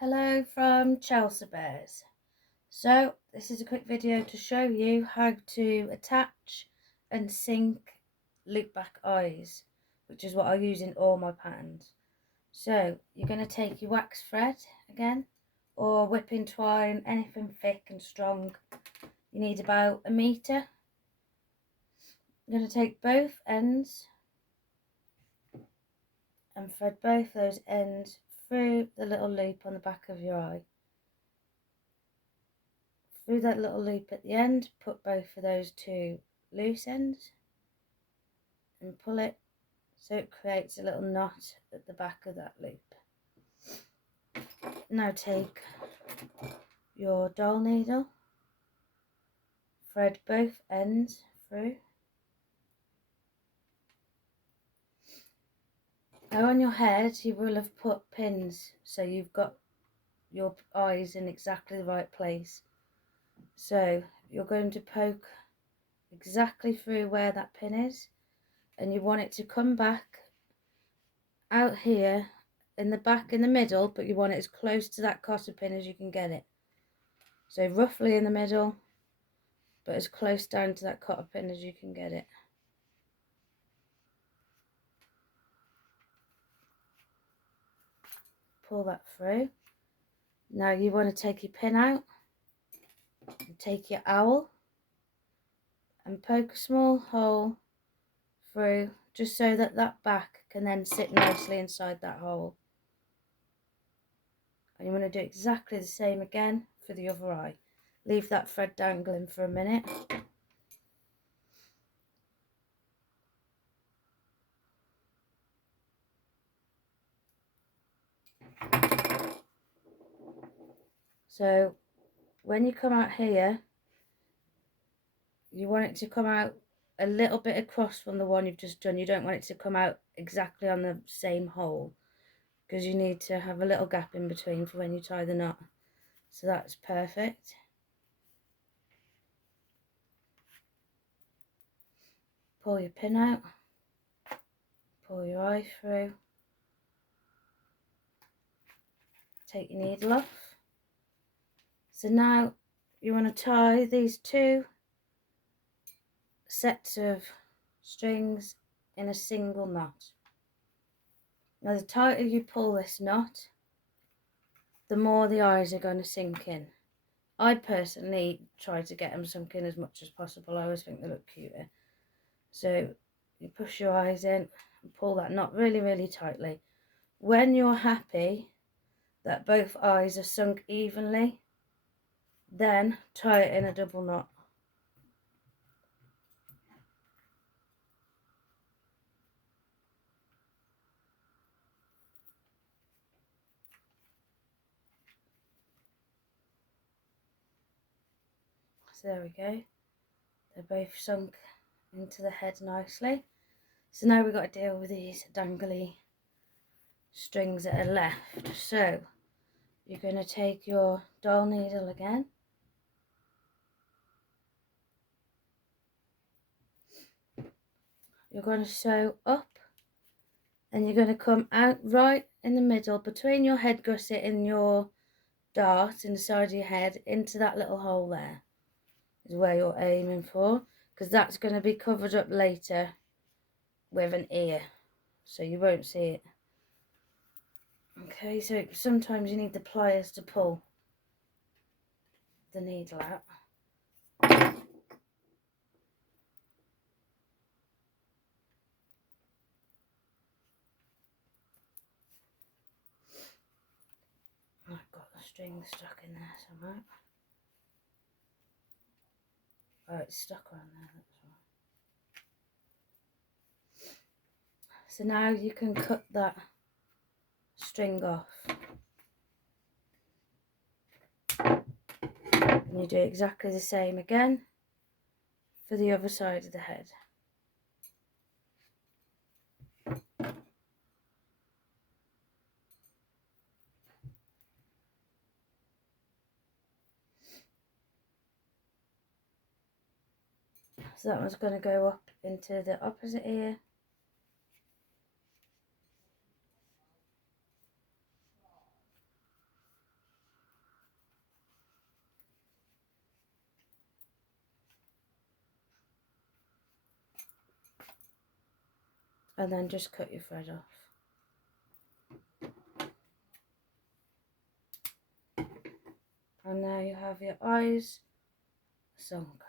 Hello from ChelsaBears. So this is a quick video to show you how to attach and sync loop back eyes, which is what I use in all my patterns. So you're going to take your wax thread again, or whipping twine, anything thick and strong. You need about 1 metre. I'm going to take both ends and thread both those ends through the little loop on the back of your eye. Through that little loop at the end, put both of those two loose ends and pull it so it creates a little knot at the back of that loop. Now take your doll needle, thread both ends through. Now on your head you will have put pins so you've got your eyes in exactly the right place. So you're going to poke exactly through where that pin is, and you want it to come back out here in the back in the middle, but you want it as close to that cotter pin as you can get it. So roughly in the middle, but as close down to that cotter pin as you can get it. Pull that through. Now you want to take your pin out and take your owl and poke a small hole through, just so that that back can then sit nicely inside that hole. And you want to do exactly the same again for the other eye. Leave that thread dangling for a minute. So when you come out here, you want it to come out a little bit across from the one you've just done. You don't want it to come out exactly on the same hole, because you need to have a little gap in between for when you tie the knot. So that's perfect. Pull your pin out, pull your eye through, take your needle off. So now you want to tie these two sets of strings in a single knot. Now the tighter you pull this knot, the more the eyes are going to sink in. I personally try to get them sunk in as much as possible. I always think they look cuter. So you push your eyes in and pull that knot really, really tightly. When you're happy that both eyes are sunk evenly, then tie it in a double knot. So there we go. They're both sunk into the head nicely. So now we've got to deal with these dangly strings that are left. So you're going to take your doll needle again. You're going to sew up, and you're going to come out right in the middle between your head gusset and your dart in the side of your head, into that little hole there is where you're aiming for, because that's going to be covered up later with an ear, so you won't see it. Okay, so sometimes you need the pliers to pull the needle out. I've got the string stuck in there somewhere. Oh, it's stuck around there, that's right. So now you can cut that string off. And you do exactly the same again for the other side of the head. So that one's going to go up into the opposite ear. and then just cut your thread off. And now you have your eyes sunk.